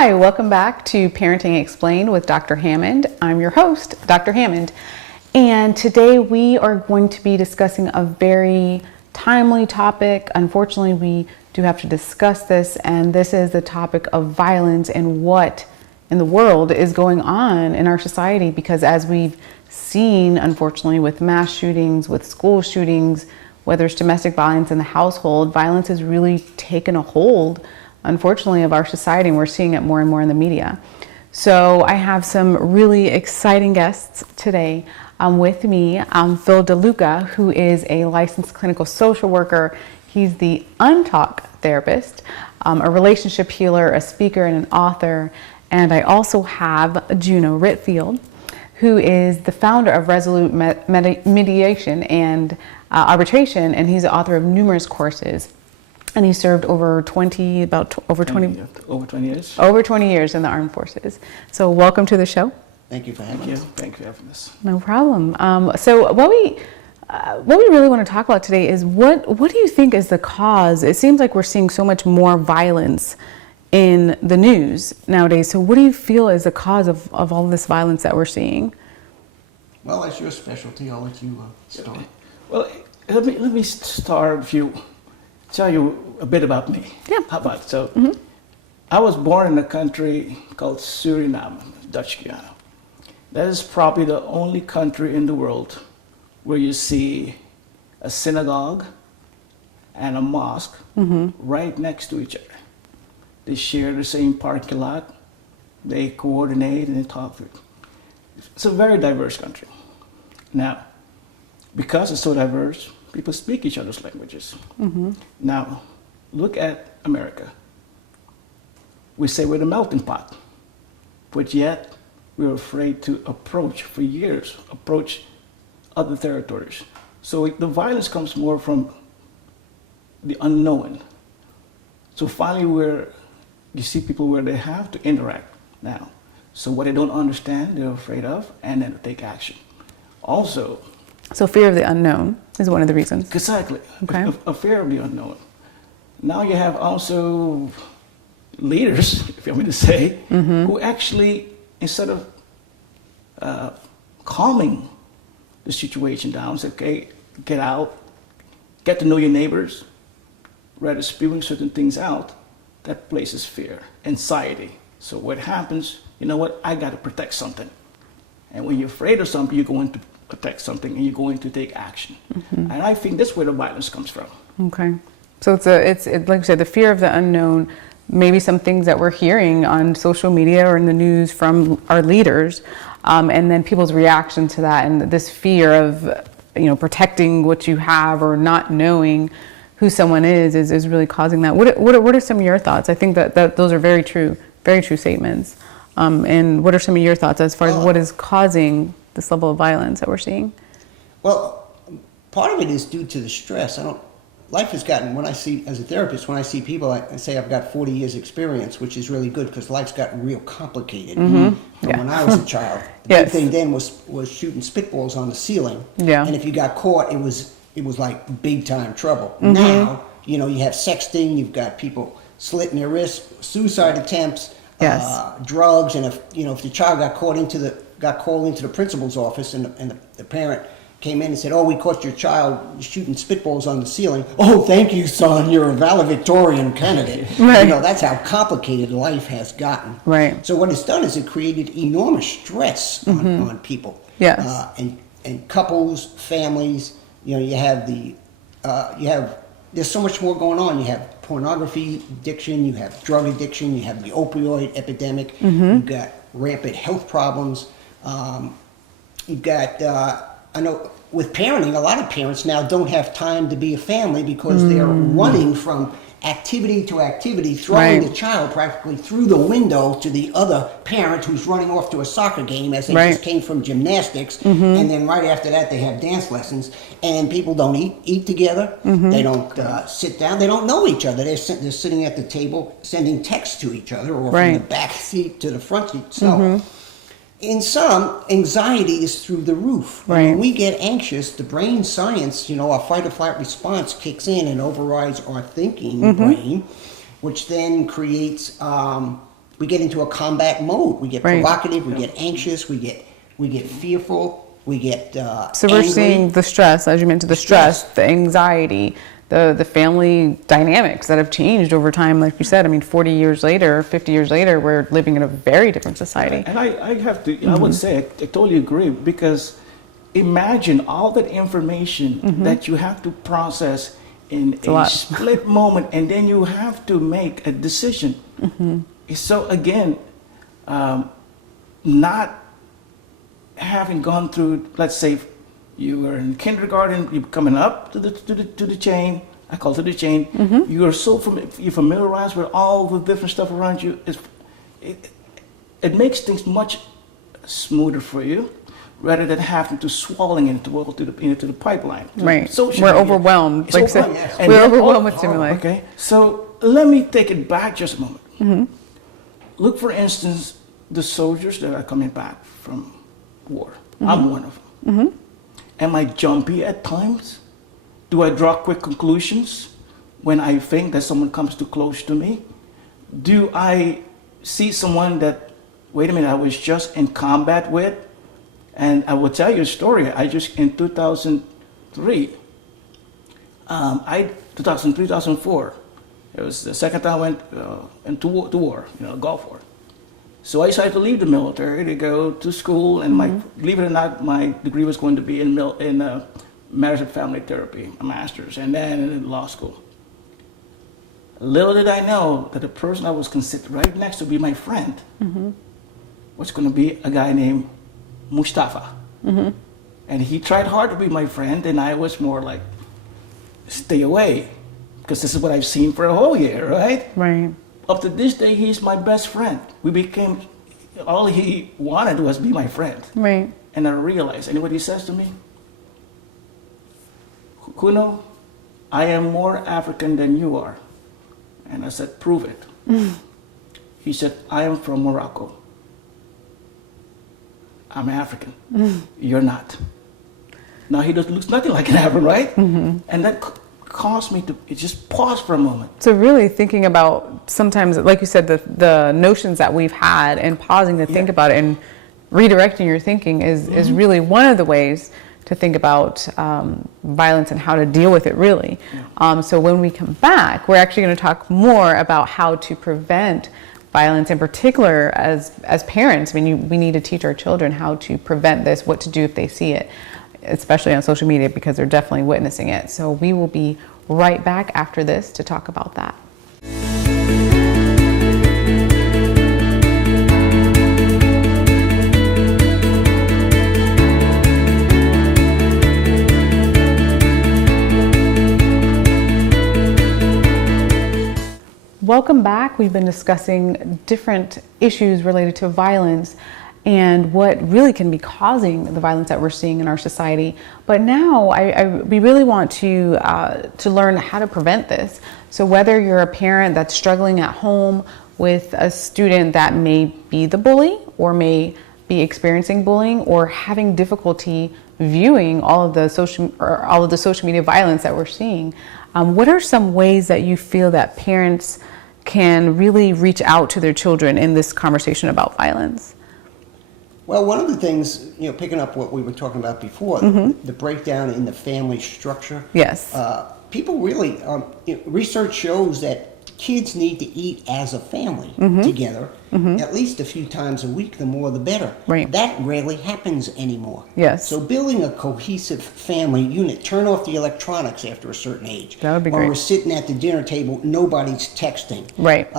Hi, welcome back to Parenting Explained with Dr. Hammond. I'm your host, Dr. Hammond, and today we are going to be discussing a very timely topic. Unfortunately, we do have to discuss this, and this is the topic of violence and what in the world is going on in our society, because as we've seen, unfortunately, with mass shootings, with school shootings, whether it's domestic violence in the household, violence has really taken a hold, unfortunately, of our society, and we're seeing it more and more in the media. So I have some really exciting guests today with me. Phil Deluca, who is a licensed clinical social worker. He's the Untalk therapist, a relationship healer, a speaker, and an author. And I also have Guno Ritfeld, who is the founder of Resolute Mediation and Arbitration, and he's the author of numerous courses. And he served over 20 years in the armed forces. So welcome to the show. Thank you for having us. Thank you for having us. No problem. So what we really want to talk about today is what do you think is the cause? It seems like we're seeing so much more violence in the news nowadays. So what do you feel is the cause of all this violence that we're seeing? Well, that's your specialty. I'll let you start. Well, let me start with you. Tell you a bit about me. Yeah. How about it? So, I was born in a country called Suriname, Dutch Guiana. That is probably the only country in the world where you see a synagogue and a mosque right next to each other. They share the same parking lot. They coordinate and they talk. It's a very diverse country. Now, because it's so diverse, people speak each other's languages. Now, look at America. We say we're the melting pot, but yet we're afraid to approach other territories. So the violence comes more from the unknown. So finally, you see people where they have to interact now. So what they don't understand, they're afraid of, and then take action. Also, So fear of the unknown is one of the reasons. exactly. Okay. A fear of the unknown. Now you have also leaders, if you want me to say, who actually, instead of calming the situation down, say, okay, get out, get to know your neighbors, rather spewing certain things out, that places fear, anxiety. So what happens, you know what, I got to protect something. And when you're afraid of something, you're going to protect something and you're going to take action. And I think that's where the violence comes from. Okay. So it's like you said, the fear of the unknown, maybe some things that we're hearing on social media or in the news from our leaders, and then people's reaction to that, and this fear of, protecting what you have or not knowing who someone is really causing that. What are some of your thoughts? I think that those are very true statements. And what are some of your thoughts as far as what is causing this level of violence that we're seeing? Well, part of it is due to the stress. Life has gotten, when I see, as a therapist, when I see people, I say I've got 40 years experience, which is really good because life's gotten real complicated. From when I was a child, the big thing then was shooting spitballs on the ceiling. Yeah. And if you got caught, it was like big time trouble. Now, you have sexting, you've got people slitting their wrists, suicide attempts, drugs, and if the child got called into the principal's office and the parent came in and said, "Oh, we caught your child shooting spitballs on the ceiling." "Oh, thank you, son. You're a valedictorian candidate." Right. That's how complicated life has gotten. Right. So what it's done is it created enormous stress on people. Yes. And couples, families. There's so much more going on. You have pornography addiction, you have drug addiction, you have the opioid epidemic, you've got rampant health problems. You've got, I know with parenting, a lot of parents now don't have time to be a family because they're running from activity to activity, throwing the child practically through the window to the other parent who's running off to a soccer game as they just came from gymnastics, and then right after that they have dance lessons, and people don't eat together, they don't sit down, they don't know each other, they're sitting at the table sending texts to each other, or from the back seat to the front seat. So in some, anxiety is through the roof. Right. When we get anxious, the brain science, our fight or flight response kicks in and overrides our thinking brain, which then creates we get into a combat mode. We get Right. provocative. We get anxious. We get fearful. We get So we're angry. seeing the stress, as you mentioned, the stress, the anxiety, the family dynamics that have changed over time. Like you said, I mean, 40 years later, 50 years later, we're living in a very different society. And I have to, I would say, I totally agree, because imagine all that information that you have to process in a a lot. split moment, and then you have to make a decision. So again, not having gone through, let's say, you were in kindergarten, you're coming up to the chain. I call it the chain. You're you're familiarized with all the different stuff around you. It makes things much smoother for you, rather than having to swallowing into the pipeline. Right. Social We're media. overwhelmed. It's Like I said, overwhelming, yes. And we're then- overwhelmed with stimuli. Okay. So let me take it back just a moment. Look, for instance, the soldiers that are coming back from war. I'm one of them. Am I jumpy at times? Do I draw quick conclusions when I think that someone comes too close to me? Do I see someone that, wait a minute, I was just in combat with? And I will tell you a story. I just, in 2003, 2004, it was the second time I went into war, Gulf War. So I decided to leave the military to go to school, and believe it or not, my degree was going to be in marriage and family therapy, a master's, and then in law school. Little did I know that the person I was considered right next to be my friend was going to be a guy named Mustafa. And he tried hard to be my friend, and I was more like, stay away, because this is what I've seen for a whole year, right? Right. Up to this day, he's my best friend. We became, all he wanted was be my friend. Right. And I realized, and what he says to me, Guno, I am more African than you are. And I said, prove it. He said, I am from Morocco. I'm African. You're not. Now he looks nothing like an African, right? And that caused me to just pause for a moment. So really thinking about sometimes, like you said, the notions that we've had, and pausing to think about it and redirecting your thinking is really one of the ways to think about violence and how to deal with it, really. So when we come back, we're actually going to talk more about how to prevent violence, in particular as parents. I mean, we need to teach our children how to prevent this, what to do if they see it, especially on social media, because they're definitely witnessing it. So we will be right back after this to talk about that. Welcome back. We've been discussing different issues related to violence and what really can be causing the violence that we're seeing in our society. But now we really want to learn how to prevent this. So whether you're a parent that's struggling at home with a student that may be the bully or may be experiencing bullying, or having difficulty viewing all of the social media violence that we're seeing, what are some ways that you feel that parents can really reach out to their children in this conversation about violence? Well, one of the things, picking up what we were talking about before, the breakdown in the family structure. Yes. People really, research shows that kids need to eat as a family together at least a few times a week. The more the better. Right. That rarely happens anymore. Yes. So building a cohesive family unit, turn off the electronics after a certain age. That would be or great. we're sitting at the dinner table, nobody's texting. Right.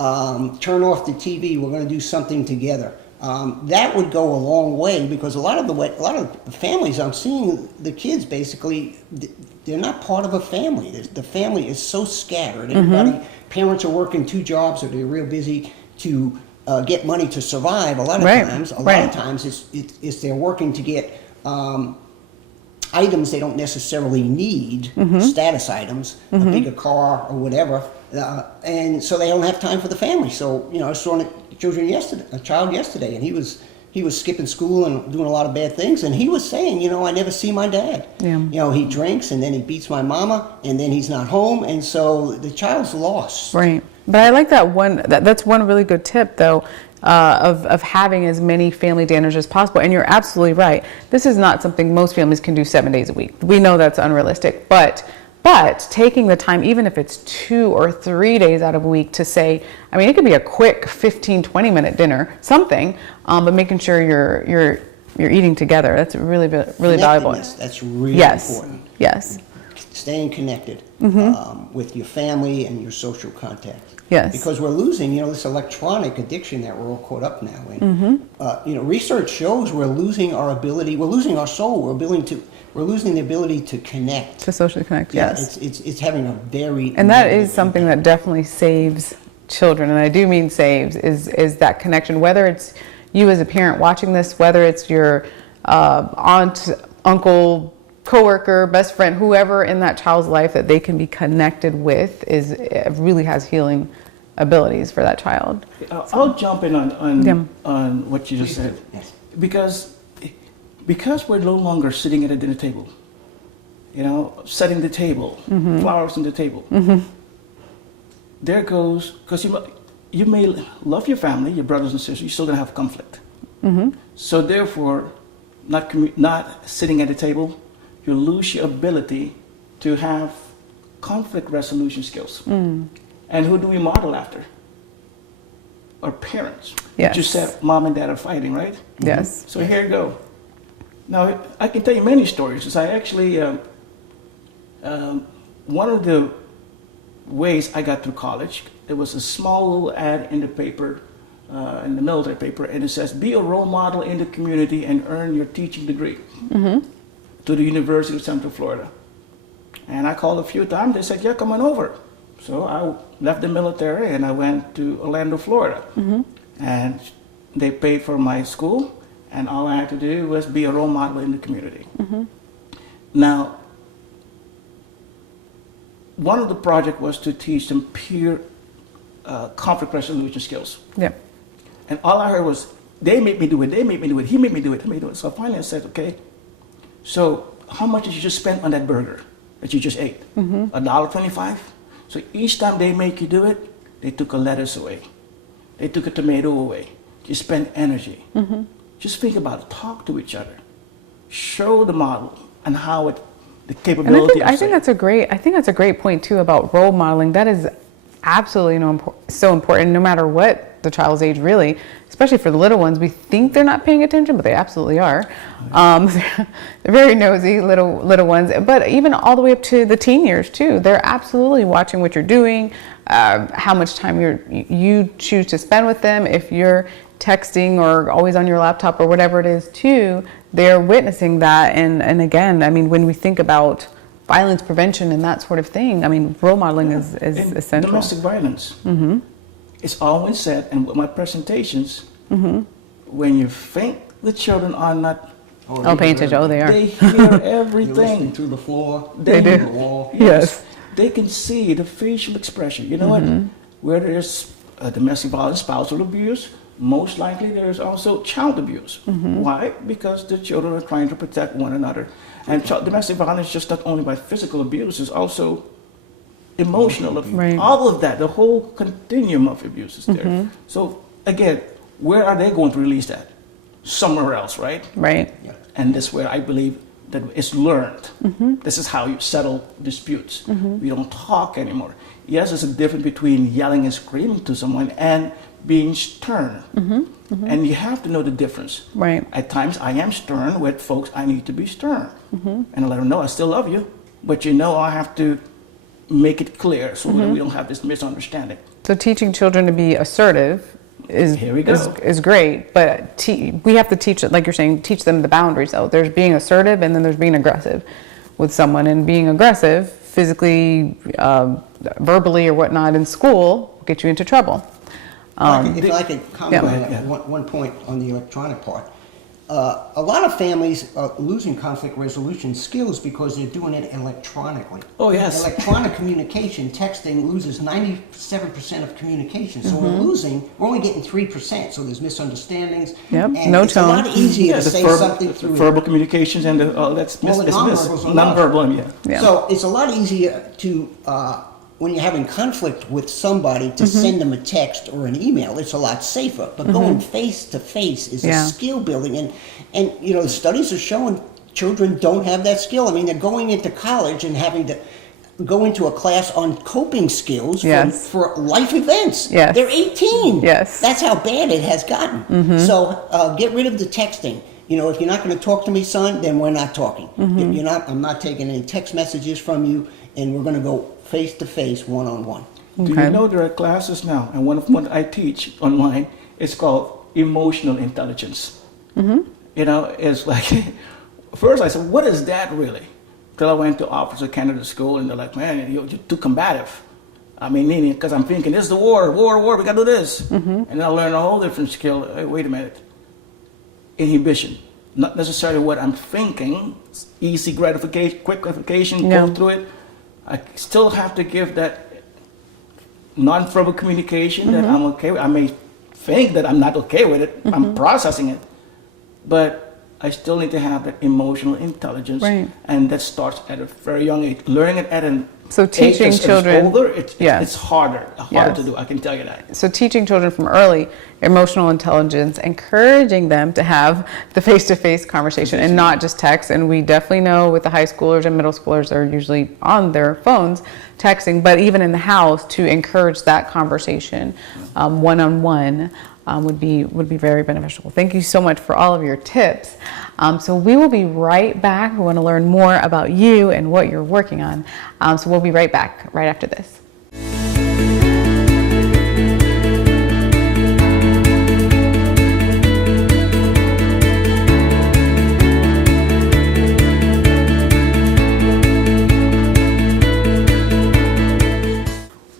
Turn off the TV, we're going to do something together. That would go a long way, because a lot of the families I'm seeing, the kids basically, they're not part of a family. The family is so scattered. Parents are working 2 jobs, or they're real busy to get money to survive. A lot of times, it's they're working to get items they don't necessarily need, status items, a bigger car or whatever, and so they don't have time for the family. So I saw a child yesterday, and he was skipping school and doing a lot of bad things, and he was saying, I never see my dad. Yeah. He drinks, and then he beats my mama, and then he's not home, and so the child's lost. Right. But I like that one. That's one really good tip, though, of having as many family dinners as possible. And you're absolutely right. This is not something most families can do 7 days a week. We know that's unrealistic, but taking the time, even if it's 2 or 3 days out of a week, to say, I mean, it could be a quick 15, 20-minute dinner, something, but making sure you're eating together. That's really valuable. That's really important. Yes. Staying connected with your family and your social contacts. Yes. Because we're losing, this electronic addiction that we're all caught up now in. Research shows we're losing our ability, we're losing our soul, we're losing the ability to connect. To socially connect, yes. It's having a very And that is something that definitely saves children, and I do mean saves, is that connection, whether it's you as a parent watching this, whether it's your aunt, uncle, coworker, best friend, whoever in that child's life that they can be connected with it really has healing abilities for that child. I'll jump in on what you just said. Yes. Because we're no longer sitting at a dinner table, setting the table, flowers on the table. There goes, because you may love your family, your brothers and sisters, you're still going to have conflict. So therefore, not sitting at the table, you lose your ability to have conflict resolution skills. And who do we model after? Our parents. Yes. You said mom and dad are fighting, right? Yes. So here you go. Now, I can tell you many stories. Because I actually, one of the ways I got through college, it was a small little ad in the paper, in the military paper, and it says, be a role model in the community and earn your teaching degree to the University of Central Florida. And I called a few times. They said, yeah, come on over. So I left the military and I went to Orlando, Florida. And they paid for my school, and all I had to do was be a role model in the community. Now, one of the projects was to teach them peer conflict resolution skills. Yeah. And all I heard was, they made me do it, they made me do it, he made me do it, he made me do it. So finally I said, okay, so how much did you just spend on that burger that you just ate? $1.25? So each time they make you do it, they took a lettuce away. They took a tomato away. You spend energy. Just think about it. Talk to each other. Show the model and how the capability. And I think that's a great point too about role modeling. That is absolutely so important, no matter what the child's age, really. Especially for the little ones, we think they're not paying attention, but they absolutely are. They're very nosy little ones. But even all the way up to the teen years too, they're absolutely watching what you're doing, how much time you choose to spend with them. If you're texting or always on your laptop or whatever it is too, they're witnessing that. And again, I mean, when we think about violence prevention and that sort of thing, I mean, role modeling is essential. Domestic violence. It's always said, and with my presentations, when you think the children are not paying attention, they are. They hear everything. You're listening through the floor, They do. the wall. Yes. They can see the facial expression. You know what? Where there's domestic violence, spousal abuse, most likely there's also child abuse. Why? Because the children are trying to protect one another. And domestic violence is just not only by physical abuse, it's also emotional abuse. Right. All of that, the whole continuum of abuse is there. So again, where are they going to release that? Somewhere else, right? Right. Yeah. And this is where I believe that it's learned. This is how you settle disputes. We don't talk anymore. Yes, there's a difference between yelling and screaming to someone and being stern. And you have to know the difference. Right. At times I am stern with folks I need to be stern. And I let them know I still love you, but I have to make it clear so that we don't have this misunderstanding. So teaching children to be assertive Here we go. is great, but we have to teach it, like you're saying, teach them the boundaries though. There's being assertive and then there's being aggressive with someone, and being aggressive physically, verbally or whatnot in school will get you into trouble. If I could comment on one point on the electronic part. A lot of families are losing conflict resolution skills because they're doing it electronically. Oh, yes. Electronic communication, texting, loses 97% of communication. So we're only getting 3%. So there's misunderstandings. Yep, And no it's tone. a lot easier to say something through verbal communications and that's Well, the nonverbals are nonverbal. Yeah. So it's a lot easier to when you're having conflict with somebody to send them a text or an email, it's a lot safer. But going face to face is a skill building, and you know, the studies are showing children don't have that skill. I mean, they're going into college and having to go into a class on coping skills for life events. Yes. They're 18. Yes. That's how bad it has gotten. So get rid of the texting. You know, if you're not going to talk to me, son, then we're not talking. If you're not, I'm not taking any text messages from you, and we're going to go face to face, one on one. Do you know there are classes now, and one of what I teach online is called emotional intelligence. You know, it's like, first I said, what is that really? Till I went to Officer Canada School, and they're like, man, you're too combative. I mean, because I'm thinking, this is the war, we got to do this. And I learned a whole different skill. Hey, wait a minute. Inhibition. Not necessarily what I'm thinking, easy gratification, quick gratification, go through it. I still have to give that non-verbal communication that I'm okay with. I may think that I'm not okay with it, I'm processing it, but I still need to have that emotional intelligence, and that starts at a very young age. Learning it at an So teaching age children, older, it's harder to do. I can tell you that. So teaching children from early emotional intelligence, encouraging them to have the face-to-face conversation and not just text. And we definitely know with the high schoolers and middle schoolers, they're usually on their phones texting, but even in the house, to encourage that conversation one-on-one would be very beneficial. Thank you so much for all of your tips. So we will be right back. We want to learn more about you and what you're working on. So we'll be right back right after this.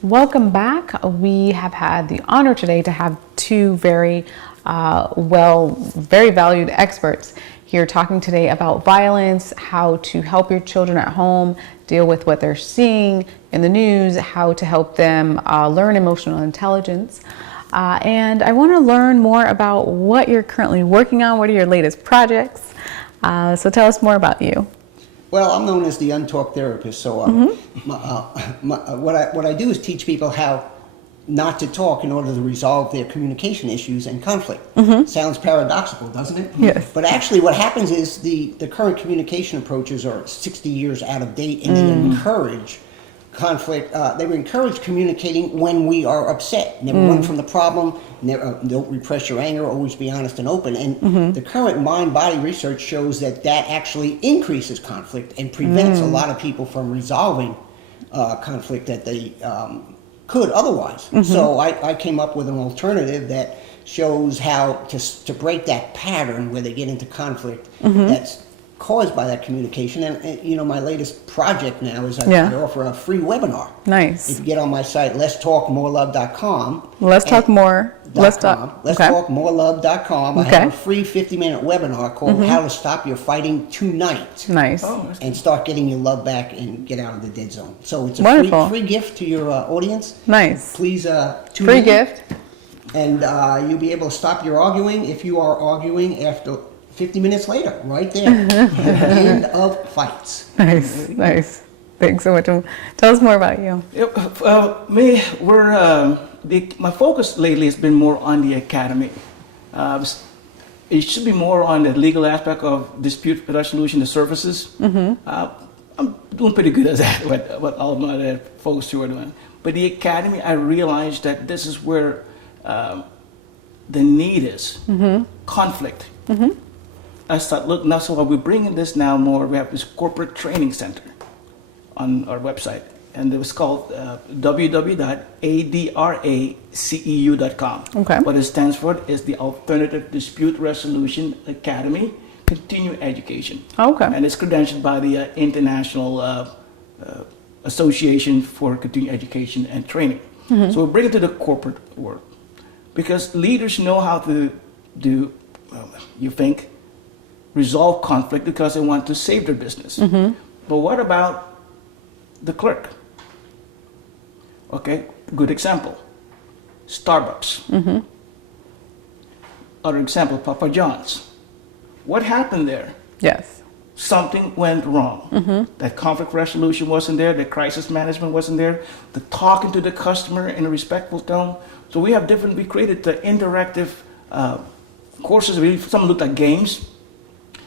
Welcome back. We have had the honor today to have two very valued experts here talking today about violence, how to help your children at home deal with what they're seeing in the news, how to help them learn emotional intelligence. And I want to learn more about what you're currently working on. What are your latest projects? So tell us more about you. Well, I'm known as the untalked therapist, so what I do is teach people how not to talk in order to resolve their communication issues and conflict. Sounds paradoxical, doesn't it? Yes. But actually what happens is the current communication approaches are 60 years out of date, and they encourage conflict. They encourage communicating when we are upset. Never run from the problem. Don't repress your anger. Always be honest and open. And the current mind-body research shows that actually increases conflict and prevents a lot of people from resolving conflict that they could otherwise. So I came up with an alternative that shows how to break that pattern where they get into conflict that's caused by that communication. And you know, my latest project now is I offer a free webinar. Nice. If you get on my site, letstalkmorelove.com. Letstalkmorelove.com. I have a free 50-minute webinar called How to Stop Your Fighting Tonight. Nice. And start getting your love back and get out of the dead zone. So it's a free gift to your audience. Nice. Please tune free in. gift. And you'll be able to stop your arguing if you are arguing after 50 minutes later, right there. End of fights. Nice, nice. Thanks so much. Tell us more about you. My focus lately has been more on the academy. It should be more on the legal aspect of dispute resolution, the services. I'm doing pretty good at that, what all of my other folks who are doing. But the academy, I realized that this is where the need is, conflict. I thought, look, now so we're bringing this now more, we have this corporate training center on our website, and it was called www.adraceu.com. Okay. What it stands for is the Alternative Dispute Resolution Academy Continuing Education. Okay. And it's credentialed by the International Association for Continuing Education and Training. So we bring it to the corporate world because leaders know how to do, you think, resolve conflict because they want to save their business. But what about the clerk? Okay, good example. Starbucks. Other example, Papa John's. What happened there? Yes. something went wrong. That conflict resolution wasn't there, the crisis management wasn't there, the talking to the customer in a respectful tone. So we created the interactive courses. Some look like games.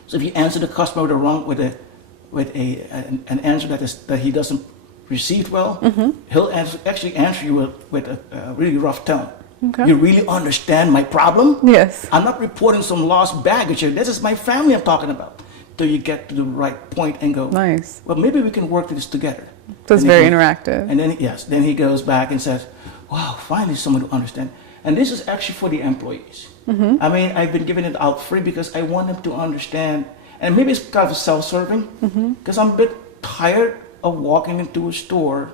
So if you answer the customer with an answer that he doesn't receive well, he'll actually answer you with a really rough tone. Okay. You really understand my problem? Yes. I'm not reporting some lost baggage here. This is my family I'm talking about. Till you get to the right point and go, Nice. well, maybe we can work this together. So it's And very he goes- interactive. And then he goes back and says, wow, finally someone who understands. And this is actually for the employees. I mean, I've been giving it out free because I want them to understand. And maybe it's kind of self-serving because I'm a bit tired of walking into a store,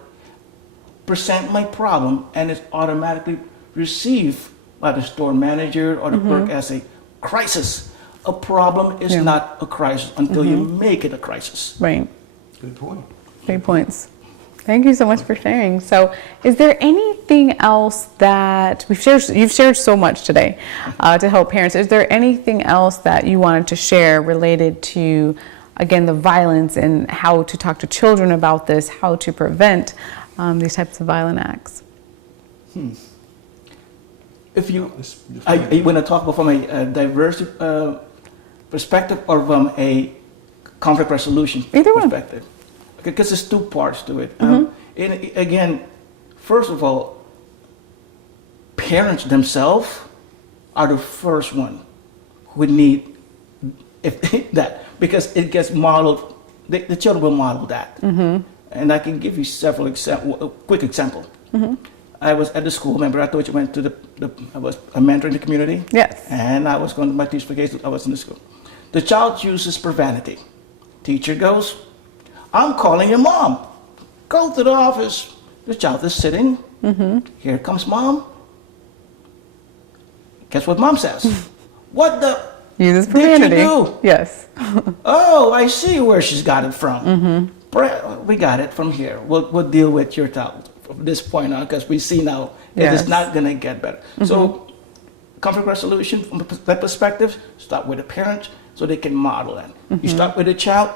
present my problem, and it's automatically received by the store manager or the clerk as a crisis. A problem is not a crisis until you make it a crisis. Right. Good point. Great points. Thank you so much for sharing. So, is there anything else that you've shared so much today to help parents? Is there anything else that you wanted to share related to, again, the violence and how to talk to children about this, how to prevent these types of violent acts? If you want to talk about from a diverse perspective or from a conflict resolution Either one. perspective, because there's two parts to it. And again, first of all, parents themselves are the first one who need that, because it gets modeled. The children will model that. And I can give you several examples. A quick example. I was at the school. Remember, I told you I went to I was a mentor in the community. Yes. And I was going to my teacher vacation. I was in the school. The child uses profanity. Teacher goes, I'm calling your mom. Go to the office. The child is sitting. Here comes mom. Guess what mom says? What the Uses did you profanity. do? Yes. Oh, I see where she's got it from. We got it from here. We'll deal with your child from this point on, because we see now it Yes. is not going to get better. So conflict resolution from that perspective, start with the parents so they can model that. You start with the child,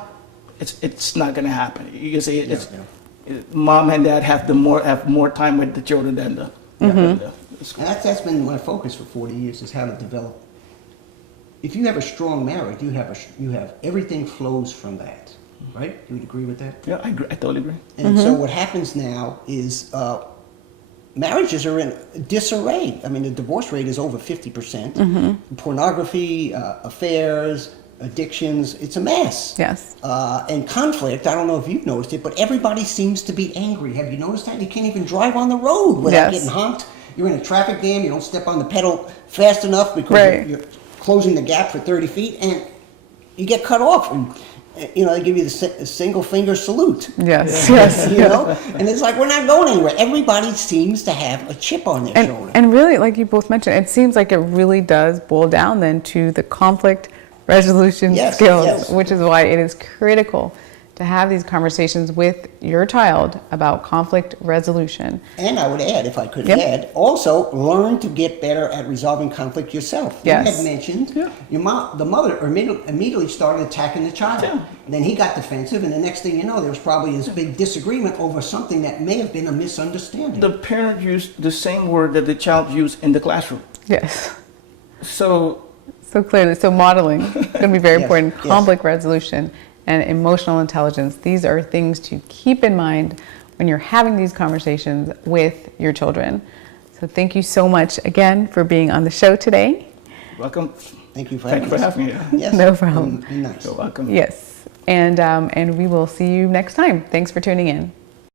it's not going to happen. You can say mom and dad have more time with the children than the school. And that's been my focus for 40 years, is how to develop. If you have a strong marriage, you have everything flows from that, right? You would agree with that? Yeah, I agree. I totally agree. And so what happens now is marriages are in disarray. I mean, the divorce rate is over 50%. Pornography, affairs, addictions, it's a mess. Yes. And conflict, I don't know if you've noticed it, but everybody seems to be angry. Have you noticed that? You can't even drive on the road without getting honked. You're in a traffic jam, you don't step on the pedal fast enough because you're closing the gap for 30 feet, and you get cut off. And, they give you the single finger salute. Yes. Yes. You know? And it's like, we're not going anywhere. Everybody seems to have a chip on their shoulder. And really, like you both mentioned, it seems like it really does boil down then to the conflict resolution skills, which is why it is critical to have these conversations with your child about conflict resolution. And I would add, if I could add, also learn to get better at resolving conflict yourself. Yes. You had mentioned the mother immediately started attacking the child. Yeah. And then he got defensive, and the next thing you know, there was probably this big disagreement over something that may have been a misunderstanding. The parent used the same word that the child used in the classroom. Yes. So Clearly, modeling is going to be very important. Yes. Conflict resolution and emotional intelligence. These are things to keep in mind when you're having these conversations with your children. So thank you so much again for being on the show today. welcome. Thank you for Thank you having for us. having me. Yes. No problem. Be nice. You're welcome. Yes. And we will see you next time. Thanks for tuning in.